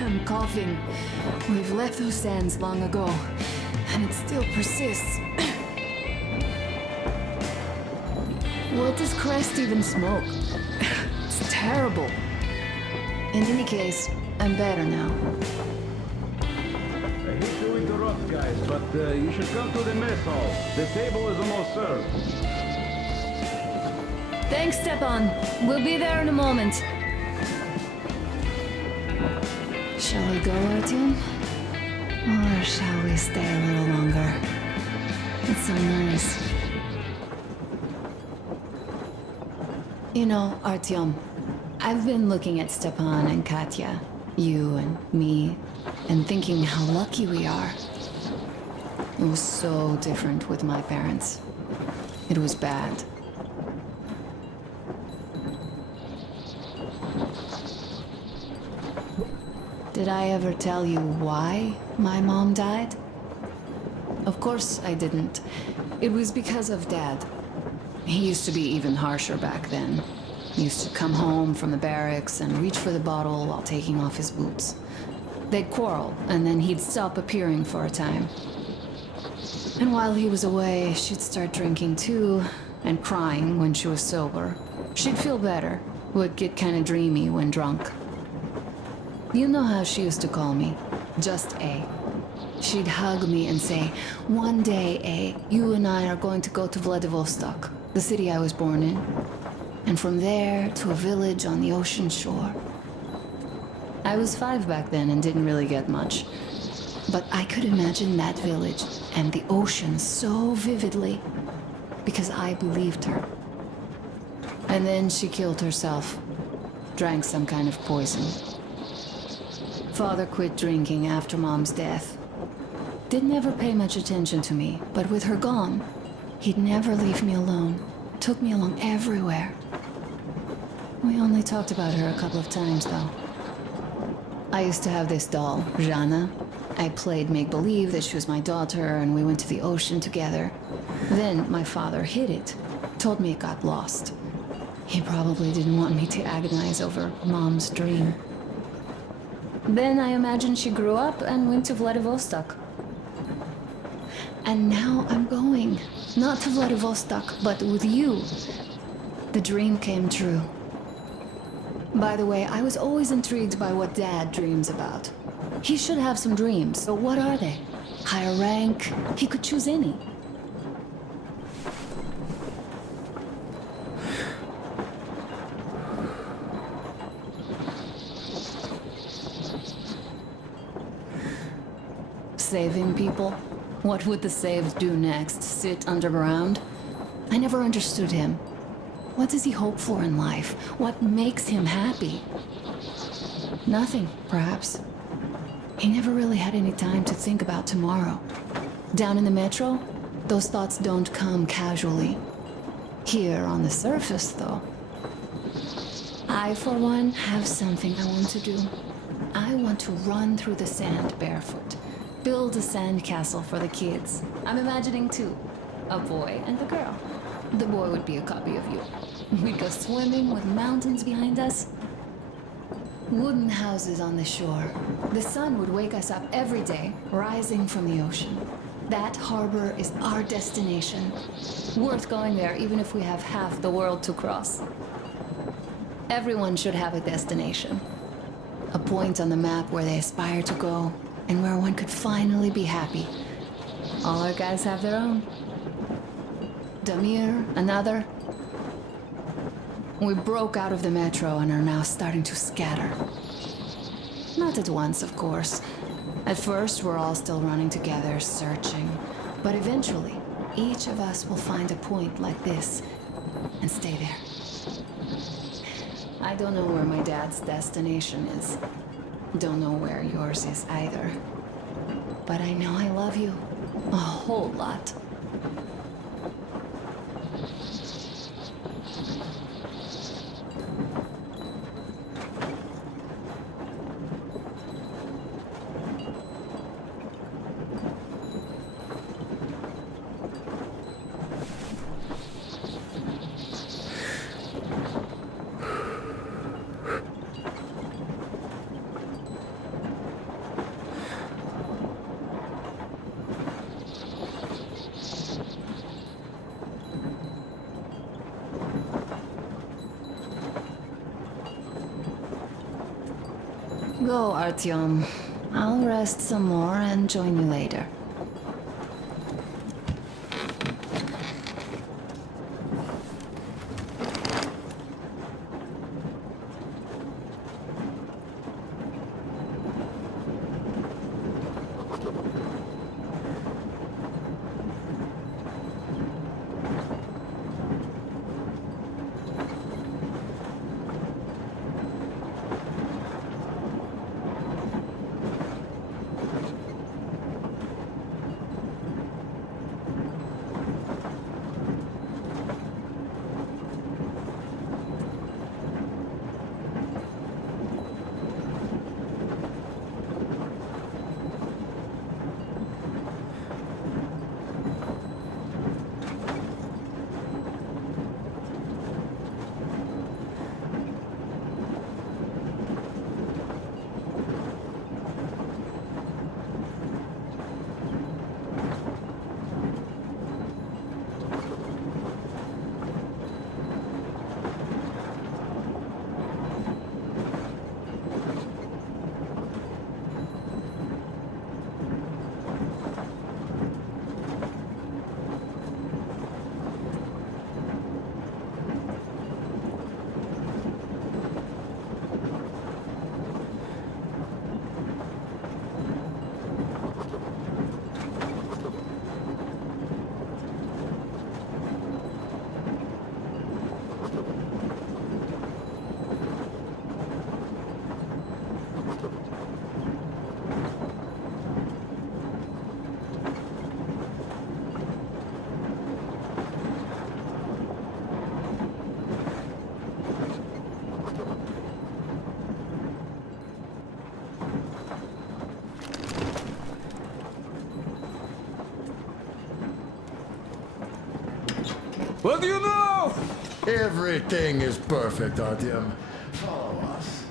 I'm coughing. We've left those sands long ago, and it still persists. What does Crest even smoke? It's terrible. In any case, I'm better now. I hate to interrupt, guys, but you should come to the mess hall. The table is almost served. Thanks, Stepan. We'll be there in a moment. Shall we go, Artyom? Or shall we stay a little longer? It's so nice. You know, Artyom, I've been looking at Stepan and Katya, you and me, and thinking how lucky we are. It was so different with my parents. It was bad. Did I ever tell you why my mom died? Of course I didn't. It was because of Dad. He used to be even harsher back then. He used to come home from the barracks and reach for the bottle while taking off his boots. They'd quarrel, and then he'd stop appearing for a time. And while he was away, she'd start drinking too, and crying when she was sober. She'd feel better, would get kinda dreamy when drunk. You know how she used to call me? Just A. She'd hug me and say, "One day, A, you and I are going to go to Vladivostok, the city I was born in. And from there to a village on the ocean shore." I was 5 back then and didn't really get much. But I could imagine that village and the ocean so vividly because I believed her. And then she killed herself, drank some kind of poison. Father quit drinking after Mom's death. Didn't ever pay much attention to me, but with her gone, he'd never leave me alone. Took me along everywhere. We only talked about her a couple of times, though. I used to have this doll, Jana. I played make-believe that she was my daughter, and we went to the ocean together. Then my father hid it, told me it got lost. He probably didn't want me to agonize over Mom's dream. Then I imagined she grew up and went to Vladivostok. And now I'm going. Not to Vladivostok, but with you. The dream came true. By the way, I was always intrigued by what Dad dreams about. He should have some dreams, but what are they? Higher rank? He could choose any. Saving people? What would the saved do next? Sit underground? I never understood him. What does he hope for in life? What makes him happy? Nothing, perhaps. He never really had any time to think about tomorrow. Down in the metro, those thoughts don't come casually. Here on the surface, though. I, for one, have something I want to do. I want to run through the sand barefoot. Build a sandcastle for the kids. I'm imagining two. A boy and a girl. The boy would be a copy of you. We'd go swimming with mountains behind us. Wooden houses on the shore. The sun would wake us up every day, rising from the ocean. That harbor is our destination. Worth going there even if we have half the world to cross. Everyone should have a destination. A point on the map where they aspire to go, and where one could finally be happy. All our guys have their own. Damir, another. We broke out of the metro and are now starting to scatter. Not at once, of course. At first, we're all still running together, searching. But eventually, each of us will find a point like this and stay there. I don't know where my dad's destination is. Don't know where yours is either. But I know I love you a whole lot. Go, Artyom. I'll rest some more and join you later. What do you know? Everything is perfect, Artyom. Follow us.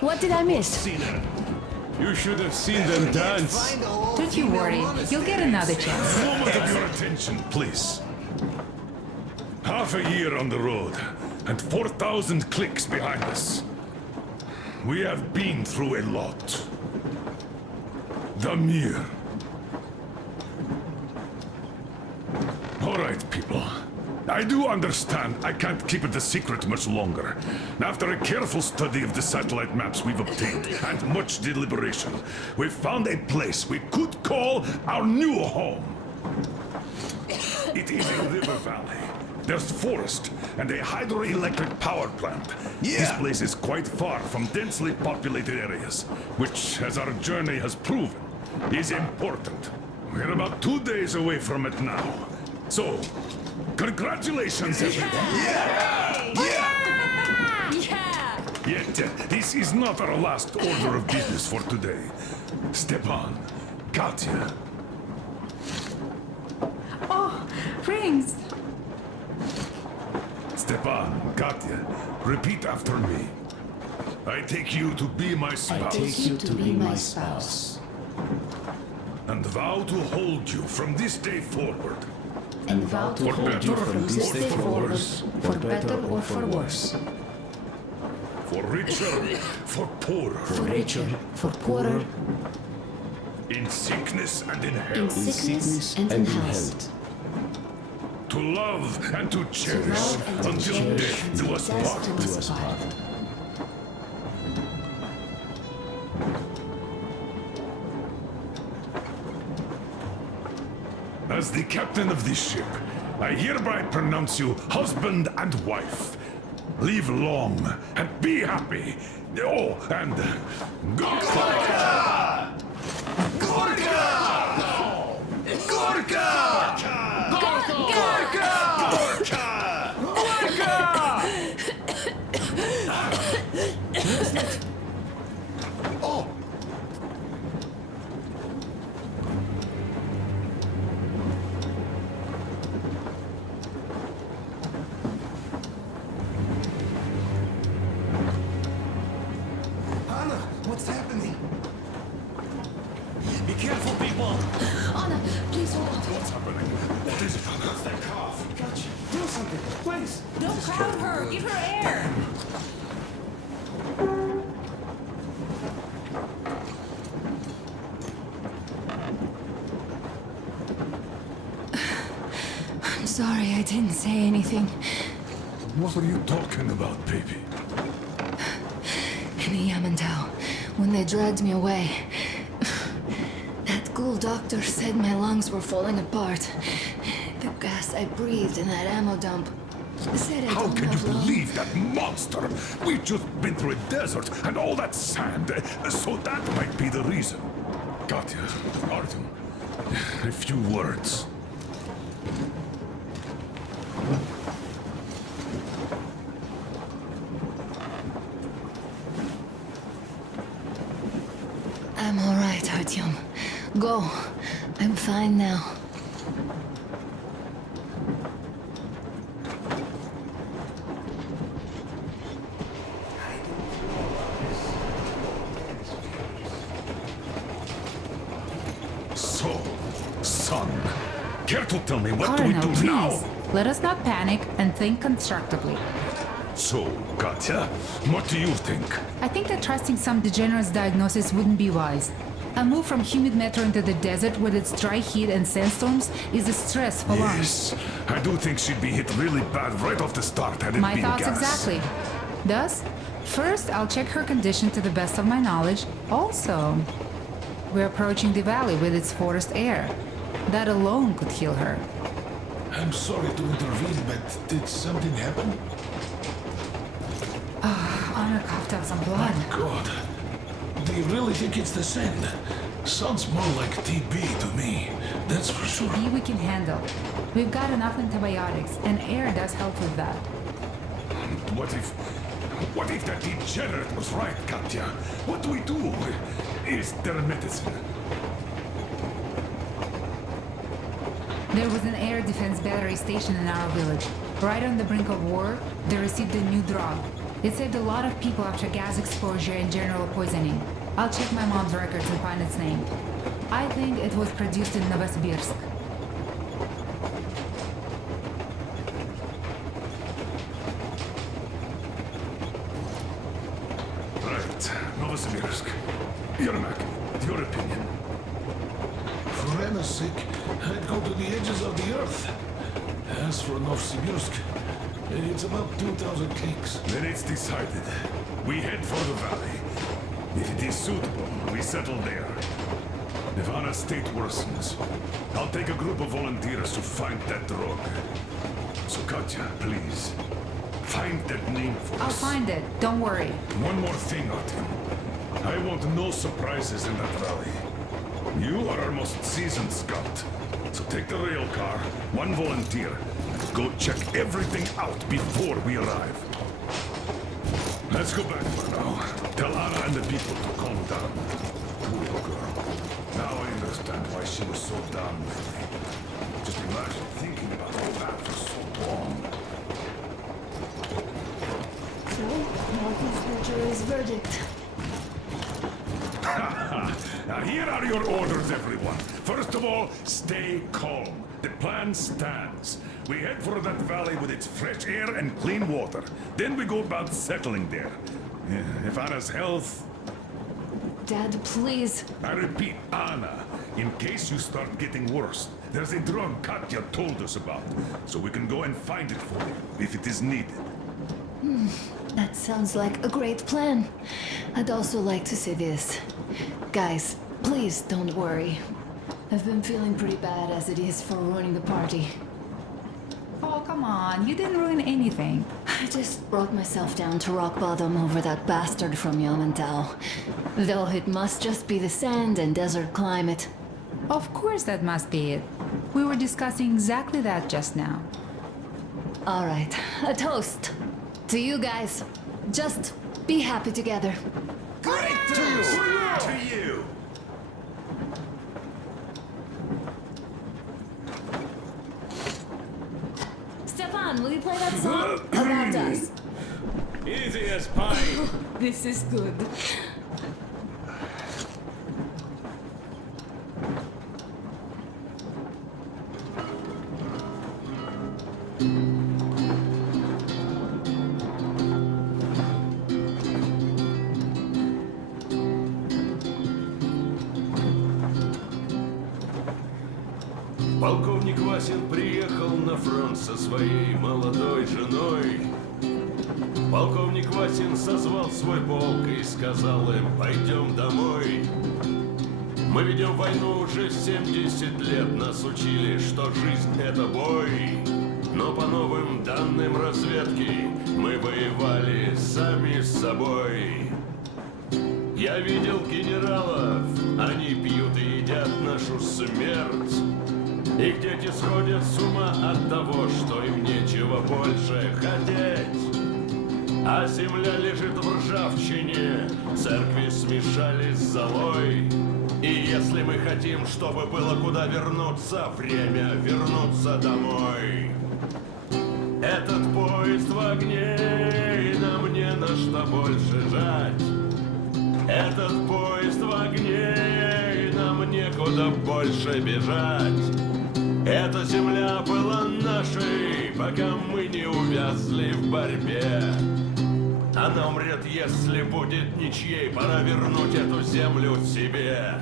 What did I miss? You should have seen them dance. Don't you worry, you'll get another chance. A moment of your attention, please. Half a year on the road, and 4,000 clicks behind us. We have been through a lot. Damir. All right, people. I do understand I can't keep it a secret much longer. After a careful study of the satellite maps we've obtained, and much deliberation, we've found a place we could call our new home. It is a river valley, There's forest and a hydroelectric power plant. This place is quite far from densely populated areas, which, as our journey has proven, is important. We're about 2 days away from it now. So, congratulations, everyone. Yet, this is not our last order of business for today. Stepan, Katya. Oh, rings! Stepan, Katya, repeat after me. I take you to be my spouse. I take you to be my spouse. And vow to hold you from this day forward. And vow to For hold better you from this day forward, worse. for better or for worse. For richer, for poorer. For richer, for poorer, In sickness and in in health. sickness and in health. To love and to To cherish love and to until cherish death do until us death part. do us part. As the captain of this ship, I hereby pronounce you husband and wife. Live long and be happy. Oh, and Gorka! Gorka! Oh! Anna, what's happening? Be careful, people! Anna, please hold on. What's happening? What is it, Anna? It's that cough. Gotcha. Do something, please. Don't crowd her! Give her air! I'm sorry I didn't say anything. What are you talking about, baby? In the Yamantau, when they dragged me away, that ghoul doctor said my lungs were falling apart. The gas I breathed in that ammo dump said I How don't can you have lung. believe that monster? We've just been through a desert and all that sand, so that might be the reason. Katya, Artem, a few words. I'm all right, Artyom. Go. I'm fine now. So, son, care to tell me what do we Colonel, do please. now? Let us not panic and think constructively. So, Katya, what do you think? I think that trusting some degenerate's diagnosis wouldn't be wise. A move from humid metro into the desert with its dry heat and sandstorms is a stress for lungs. Yes, I do think she'd be hit really bad right off the start had it My been thoughts gas. exactly. Thus, first I'll check her condition to the best of my knowledge. Also, we're approaching the valley with its forest air. That alone could heal her. I'm sorry to intervene, but did something happen? Honor coughed up some blood. God. Do you really think it's the sand? Sounds more like TB to me. That's for sure. TB we can handle. We've got enough antibiotics, and air does help with that. What if that degenerate was right, Katya? What do we do? Is there a medicine? There was an air defense battery station in our village. Right on the brink of war, they received a new drug. It saved a lot of people after gas exposure and general poisoning. I'll check my mom's records and find its name. I think it was produced in Novosibirsk. Right, Novosibirsk. Yermak, your opinion? For Anna's sake, I'd go to the edges of the earth. As for Novosibirsk, it's about 2,000 clicks. Then it's decided. We head for the valley. If it is suitable, we settle there. If Anna's state worsens, I'll take a group of volunteers to find that drug. So Katya, please, find that name for I'll us. find it. Don't worry. One more thing, Artyom. I want no surprises in that valley. You are our most seasoned scout. So take the rail car, one volunteer, and go check everything out before we arrive. Let's go back for now. Tell Anna and the people to calm down. Poor little girl. Now I understand why she was so down with me. Just imagine thinking about all that for so long. So, what is the jury's verdict? Now here are your orders, everyone. First of all, stay calm. The plan stands. We head for that valley with its fresh air and clean water. Then we go about settling there. If Anna's health... Dad, please. I repeat, Anna, in case you start getting worse, there's a drug Katya told us about, so we can go and find it for you, if it is needed. That sounds like a great plan. I'd also like to say this. Guys, please don't worry. I've been feeling pretty bad as it is for ruining the party. Oh, come on. You didn't ruin anything. I just brought myself down to rock bottom over that bastard from Yamantau. Though it must just be the sand and desert climate. Of course that must be it. We were discussing exactly that just now. All right, a toast. To you guys. Just be happy together. Great to you! To you! Stefan, will you play that song? About us. Easy as pie. This is good. Полковник Васин приехал на фронт со своей молодой женой. Полковник Васин созвал свой полк и сказал им: пойдем домой. Мы ведем войну уже 70 лет, нас учили, что жизнь это бой. Но по новым данным разведки мы воевали сами с собой. Я видел генералов, они пьют и едят нашу смерть. Их дети сходят с ума от того, что им нечего больше хотеть. А земля лежит в ржавчине, церкви смешали с золой. И если мы хотим, чтобы было куда вернуться, время вернуться домой. Этот поезд в огне, и нам не на что больше жать. Этот поезд в огне, и нам некуда больше бежать. Эта земля была нашей, пока мы не увязли в борьбе. Она умрет, если будет ничьей, пора вернуть эту землю себе.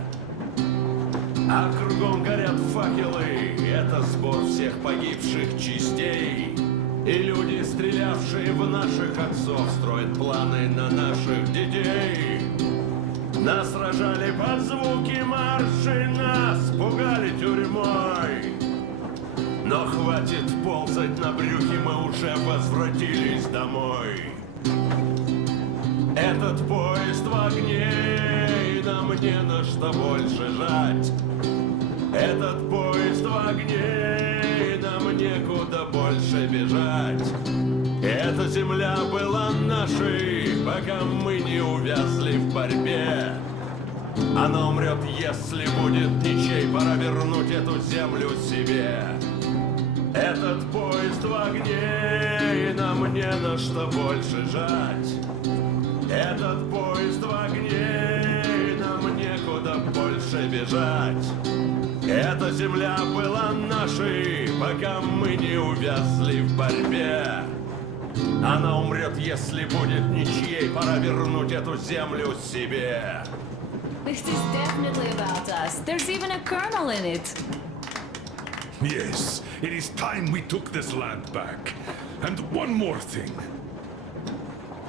А кругом горят факелы, это сбор всех погибших частей. И люди, стрелявшие в наших отцов, строят планы на наших детей. Нас рожали под звуки маршей, нас пугали тюрьмой. Но хватит ползать на брюхе, мы уже возвратились домой. Этот поезд в огне, и нам не на что больше жать. Этот поезд в огне, и нам некуда больше бежать. Эта земля была нашей, пока мы не увязли в борьбе. Она умрет, если будет ничей, пора вернуть эту землю себе. Этот поезд в огне, и нам не на что больше жать. Этот поезд в огне, и нам некуда больше бежать. Эта земля была нашей, пока мы не увязли в борьбе. Она умрет, если будет ничьей, пора вернуть эту землю себе. This is definitely about us. There's even a colonel in it. Yes, it is time we took this land back. And one more thing.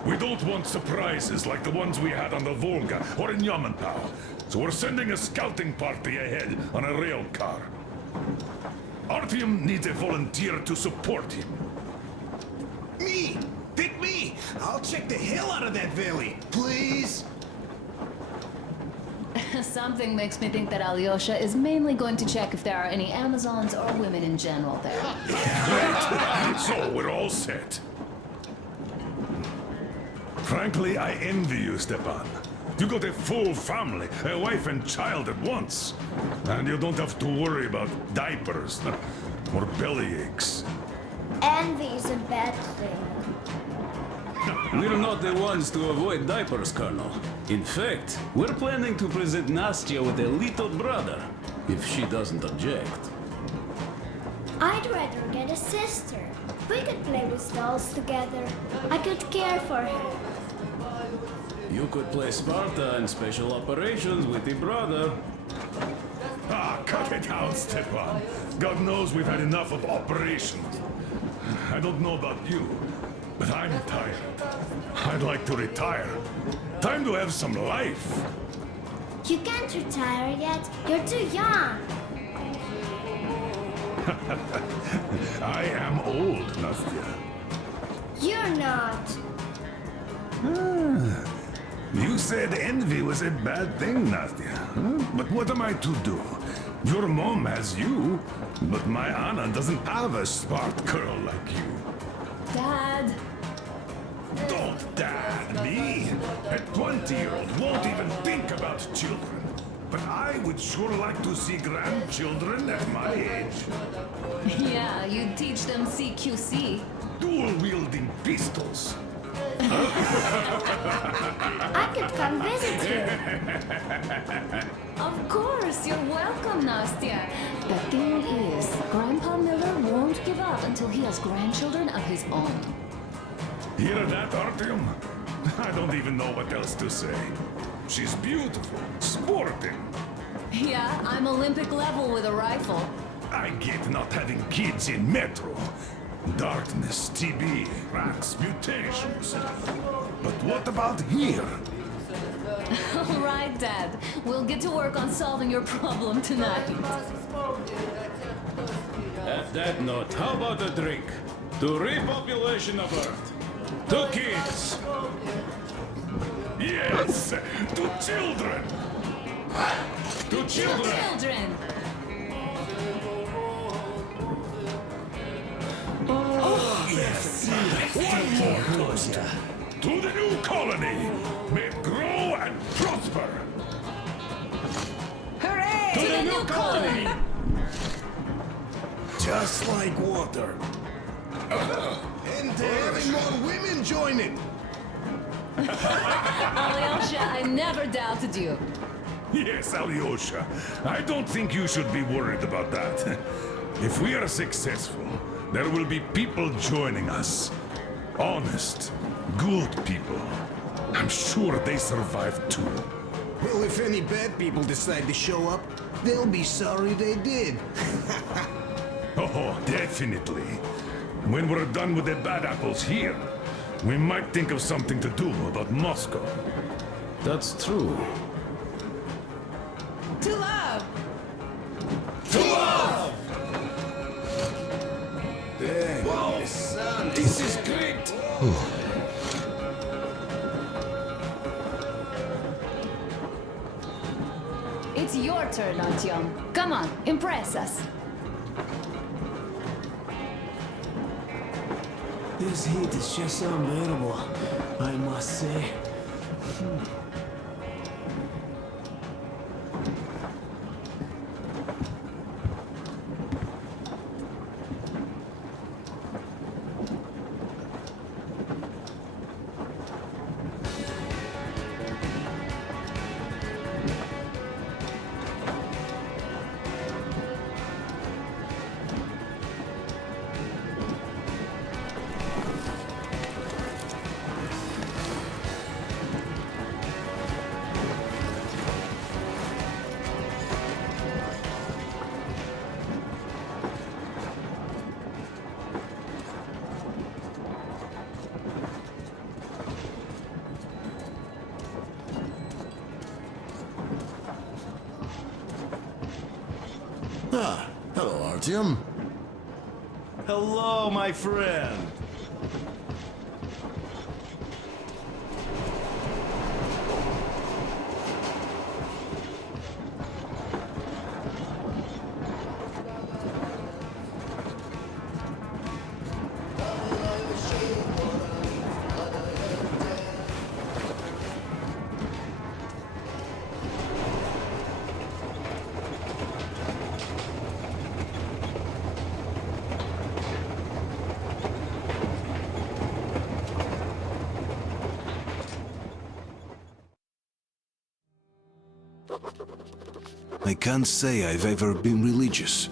We don't want surprises like the ones we had on the Volga or in Yamantau. So we're sending a scouting party ahead on a rail car. Artyom needs a volunteer to support him. Get the hell out of that valley! Please? Something makes me think that Alyosha is mainly going to check if there are any Amazons or women in general there. So we're all set. Frankly, I envy you, Stepan. You got a full family, a wife and child at once. And you don't have to worry about diapers or belly aches. Envy is a bad thing. We're not the ones to avoid diapers, Colonel. In fact, we're planning to present Nastya with a little brother, if she doesn't object. I'd rather get a sister. We could play with dolls together. I could care for her. You could play Sparta and special operations with your brother. Ah, cut it out, Stepan. God knows we've had enough of operations. I don't know about you, but I'm tired. I'd like to retire. Time to have some life. You can't retire yet. You're too young. I am old, Nastya. You're not. You said envy was a bad thing, Nastya. Huh? But what am I to do? Your mom has you, but my Anna doesn't have a smart girl like you. Dad! Don't dad me! A 20-year-old won't even think about children. But I would sure like to see grandchildren at my age. Yeah, you teach them CQC. Dual-wielding pistols. I could come visit you. Of course, you're welcome, Nastya. The thing is, Grandpa Miller won't give up until he has grandchildren of his own. Hear that, Artyom? I don't even know what else to say. She's beautiful, sporting. Yeah, I'm Olympic level with a rifle. I get not having kids in Metro. Darkness, TB, rats, mutations. But what about here? All right, Dad. We'll get to work on solving your problem tonight. At that note, how about a drink? To repopulation of Earth. To kids. Yes, to children. To children. Children! Yes. One more toast. To the new colony. May it grow and prosper. Hooray! To the new colony! Just like water. And they're having more women joining. Alyosha, I never doubted you. Yes, Alyosha. I don't think you should be worried about that. If we are successful, there will be people joining us. Honest, good people. I'm sure they survived too. Well, if any bad people decide to show up, they'll be sorry they did. Oh, definitely. When we're done with the bad apples here, we might think of something to do about Moscow. That's true. To love! Whoa, son, this is great. It's your turn, Artyom. Come on, impress us. This heat is just unbearable, I must say. Ah, hello, Artyom. Hello, my friend. I can't say I've ever been religious.